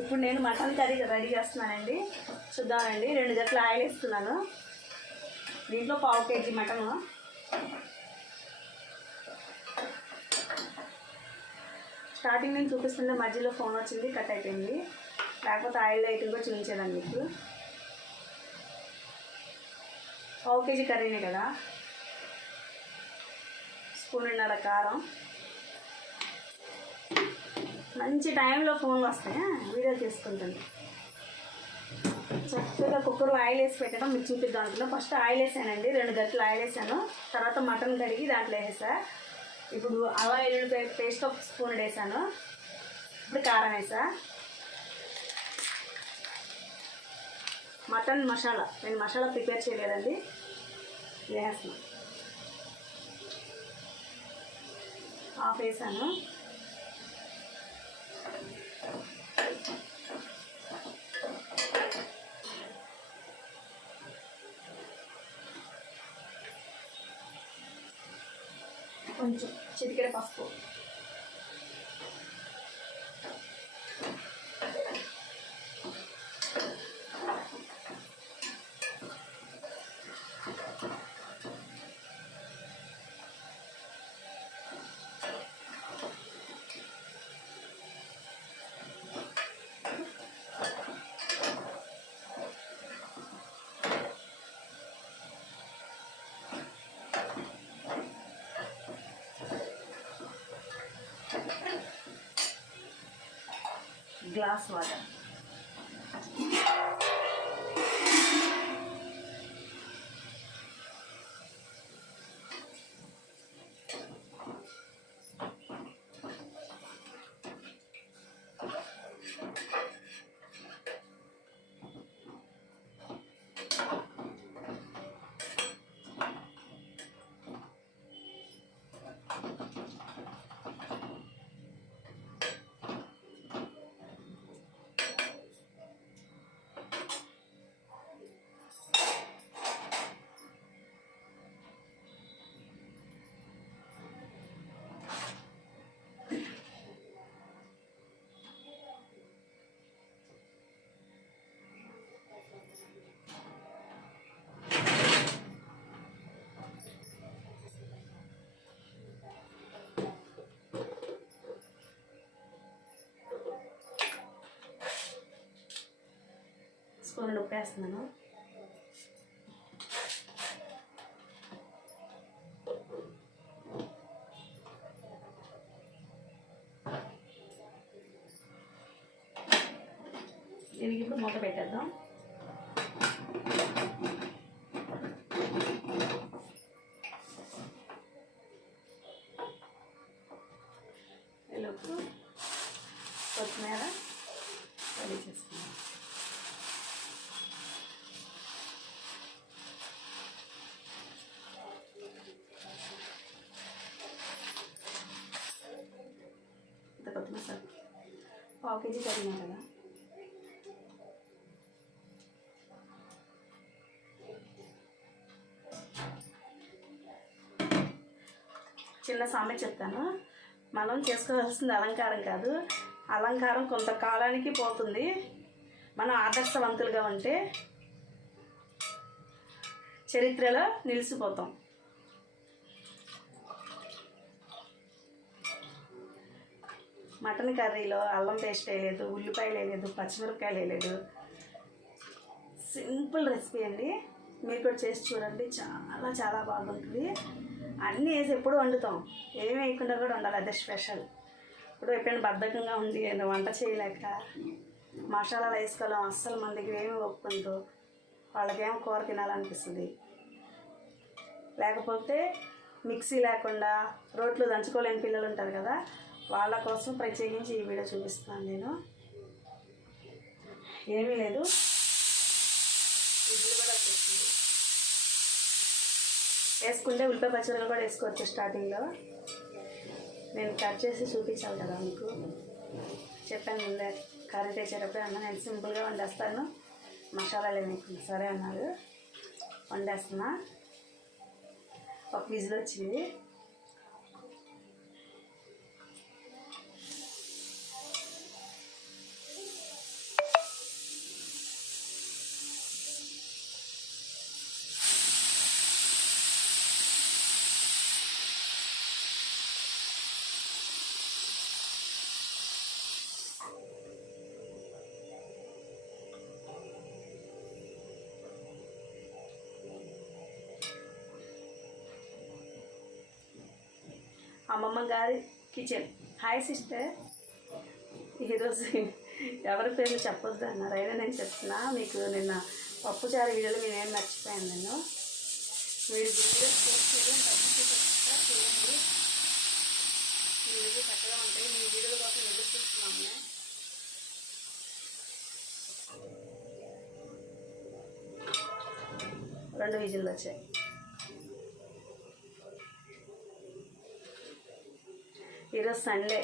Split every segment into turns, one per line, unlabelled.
ఇప్పుడు నేను mutton curry ready చేస్తున్నానండి. చూద్దామండి. రెండు జట్ల ఆయిల్ వేస్తున్నాను. దీంట్లో పావు కేజీ మటన్. స్టార్టింగ్ నేను చూపిస్తుంటే మధ్యలో ఫోన్ వచ్చింది కట్ అయిపోయింది. లేకపోతే ఆయిల్ ఐటమ్ చూపించేదాన్ని మీకు. పావు కేజీ కర్రీనే కదా. స్పూన్నర కారం. మంచి టైంలో ఫోన్ వస్తాయా? వీడియో తీసుకుంటాను చక్కగా కుక్కర్లో ఆయిల్ వేసి పెట్టడం మీకు చూపిద్దాం అనుకున్నాను ఫస్ట్ ఆయిల్ వేసానండి. రెండు గంటలు ఆయిల్ వేసాను. తర్వాత మటన్ కడిగి దాంట్లో వేసా. ఇప్పుడు అలా ఎల్లుల్లి పేస్ట్ ఒక స్పూన్ వేసాను. ఇప్పుడు కారం వేసా. మటన్ మసాలా. నేను మసాలా ప్రిపేర్ చేయలేదండి. వేస్తున్నాను హాఫ్ వేసాను. కొంచెం చిటికెడ పసుపు. glass water. స్పూన్ ఉప్పేస్తున్నాను దీనికి ఇప్పుడు మూత పెట్టేద్దాం ఎలుపు కొత్తిమీర రెడీ చేసుకున్నాం ఇంత కొత్తిమీర సార్ పావు కేజీ కరిగినా కదా. చిన్న సామె చెప్తాను. మనం చేసుకోవాల్సింది అలంకారం కాదు. అలంకారం కొంతకాలానికి పోతుంది. మనం ఆదర్శవంతులుగా ఉంటే చరిత్రలో నిలిచిపోతాం. మటన్ కర్రీలో అల్లం పేస్ట్ వేయలేదు ఉల్లిపాయలు వేయలేదు పచ్చిమిరపకాయలు వేయలేదు. సింపుల్ రెసిపీ అండి. మీరు కూడా చేసి చూడండి. చాలా చాలా బాగుంటుంది. అన్నీ వేసి ఎప్పుడు వండుతాం. ఏమి వేయకుండా కూడా ఉండాలి. అదే స్పెషల్. ఇప్పుడు ఎప్పుడైనా బద్ధకంగా ఉంది ఏదో వంట చేయలేక మసాలాలు వేసుకోలేం. అస్సలు మన దగ్గర ఏమి ఒప్పుకుంటూ వాళ్ళకేం కూర తినాలనిపిస్తుంది. లేకపోతే మిక్సీ లేకుండా రోట్లు దంచుకోలేని పిల్లలు ఉంటారు కదా వాళ్ళ కోసం ప్రత్యేకించి ఈ వీడియో చూపిస్తున్నాను నేను. ఏమీ లేదు. ఇడ్లీ కూడా వేసుకుంటే ఉల్లిపాయ పచ్చళ్ళు కూడా వేసుకోవచ్చు స్టార్టింగ్లో నేను కట్ చేసి చూపించాలి కదా మీకు. చెప్పాను ముందే కర్రీ తెచ్చేటప్పుడు అన్న నేను సింపుల్గా వండేస్తాను. మసాలాలు ఏమి సరే అన్నారు వండేస్తున్నా. ఒక విజిల్ వచ్చింది. అమ్మమ్మ గారి కిచెన్ హాయ్ సిస్టర్ ఈరోజు ఎవరి పేర్లు చెప్పొద్దు అన్నారు. అయినా నేను చెప్తున్నా మీకు నిన్న పప్పుచారు వీడియోలో నేనేం మర్చిపోయాను నేను. మీరు వీడియో చూడండి చూడండి మీ వీడియో చక్కగా ఉంటాయి. మీ వీడియోల కోసం ఎదురు చూస్తున్నాము రెండు విజిల్లు వచ్చాయి. ఈరోజు సండే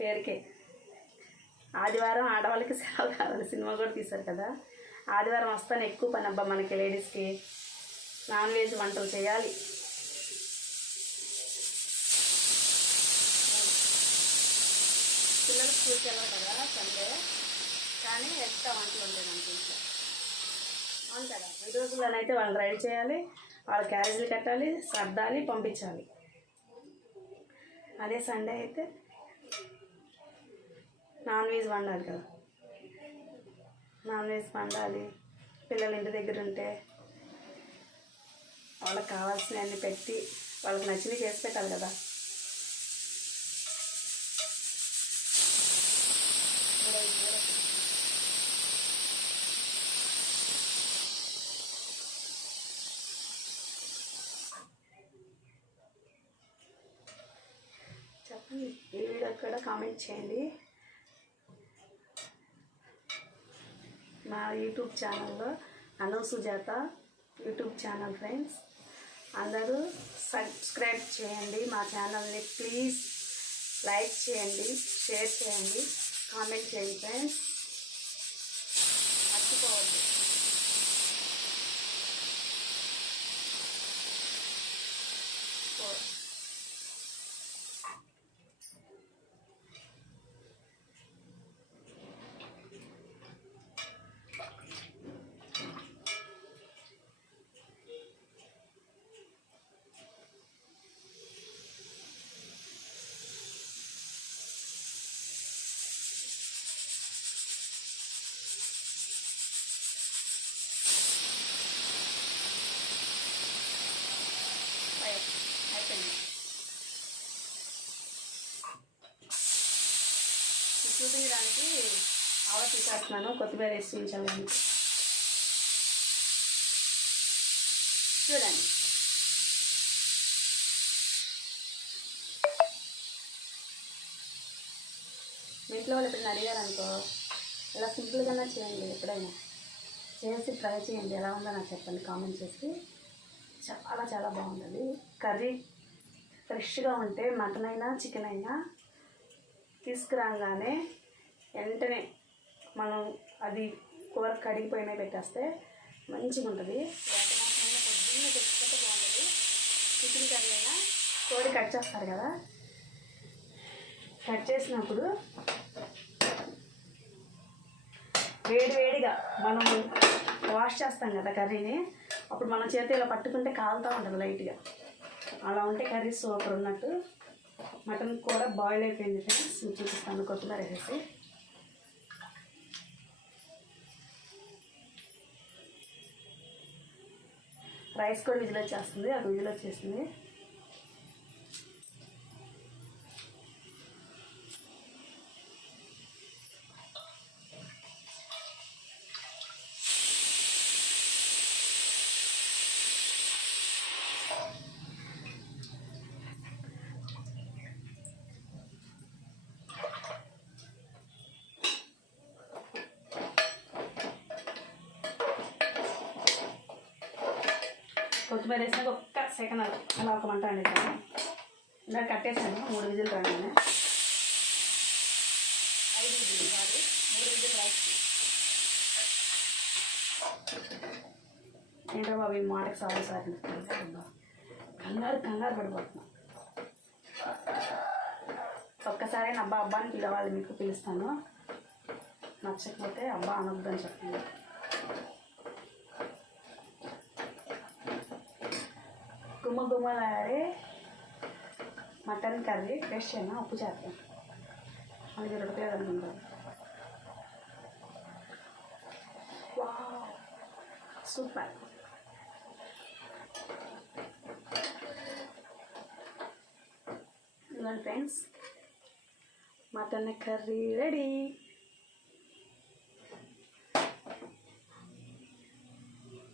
పేరుకే. ఆదివారం ఆడవాళ్ళకి సెలవు కావాలి సినిమా కూడా తీశారు కదా. ఆదివారం వస్తాను ఎక్కువ పని అబ్బా మనకి లేడీస్కి. నాన్ వెజ్ వంటలు చేయాలి. పిల్లలు స్కూల్కి వెళ్ళరు కదా సండే. కానీ ఎక్స్ట్రా వంటలు ఉంటాయి మనకి ఇంట్లో. అవును కదా? ఈ రోజుల్లోనైతే వాళ్ళని రెడీ చేయాలి వాళ్ళ క్యారేజీలు కట్టాలి సర్దాలి పంపించాలి. అదే సండే అయితే నాన్ వెజ్ వండాలి కదా. నాన్ వెజ్ వండాలి. పిల్లలు ఇంటి దగ్గర ఉంటే వాళ్ళకి కావాల్సినవన్నీ పెట్టి వాళ్ళకి నచ్చినవి చేసి పెట్టాలి కదా చెప్పండి ఈ వీడియో కూడా కామెంట్ చేయండి. మా యూట్యూబ్ ఛానల్లో Anu Sujatha YouTube channel friends అందరూ సబ్స్క్రైబ్ చేయండి మా ఛానల్ని ప్లీజ్ లైక్ చేయండి షేర్ చేయండి కామెంట్ చేయండి ఫ్రెండ్స్ చూపించడానికి ఆవ తీసేస్తున్నాను. కొత్తిమీర వేసి ఉంచాలని చూడండి. మీ ఇంట్లో వాళ్ళు ఎప్పుడైనా అడిగారు అనుకో ఇలా సింపుల్గానే చేయండి ఎప్పుడైనా. చేసి ట్రై చేయండి. ఎలా ఉందో నాకు చెప్పండి. కామెంట్ చేసి చాలా చాలా బాగుంటుంది. కర్రీ ఫ్రెష్గా ఉంటే మటన్ అయినా చికెన్ అయినా తీసుకురాగానే వెంటనే మనం అది కూర కడిగిపోయినా పెట్టేస్తే మంచిగా ఉంటుంది. పొద్దున్న తెచ్చుకుంటే బాగుంటుంది చికెన్ కర్రీ అయినా కోడి కట్ చేస్తారు కదా. కట్ చేసినప్పుడు వేడి వేడిగా మనం వాష్ చేస్తాం కదా కర్రీని. అప్పుడు మనం చేతి ఇలా పట్టుకుంటే కాలుతూ ఉంటుంది లైట్గా. అలా ఉంటే కర్రీ సూపర్ ఉన్నట్టు మటన్ కూడా బాయిల్ అయిపోయింది ఫ్రెండ్స్. మీకు చూపిస్తాను కొత్తిమీర వేసేసి రైస్ కూడా విజిల్ వచ్చేస్తుంది. అది విజిల్ వచ్చేసింది. కొత్తిమీర వేసినాక ఒక్క సెకండ్ అలా ఒక మంట అండి ఇలా కట్టేసాను మూడు విజిల్ రాగానే. ఐదు విజిల్ కాదు మూడు విజిల్ రైస్ ఏంటో బాబు ఈ మాటకు సారీ సారి కంగారు కంగారు పడిపోతున్నా ఒక్కసారి నా అబ్బా అబ్బాని పిలవాలి మీకు పిలుస్తాను. నచ్చకపోతే అబ్బా అనొద్దని చెప్తున్నాను. గుమ్మ గుమ్మలాడే మటన్ కర్రీ ఫ్రెష్ అయినా ఉప్పు చేస్తాం అది దొరకలేదు అనుకుంటారు సూపర్ ఇదిగోండి ఫ్రెండ్స్ మటన్ కర్రీ రెడీ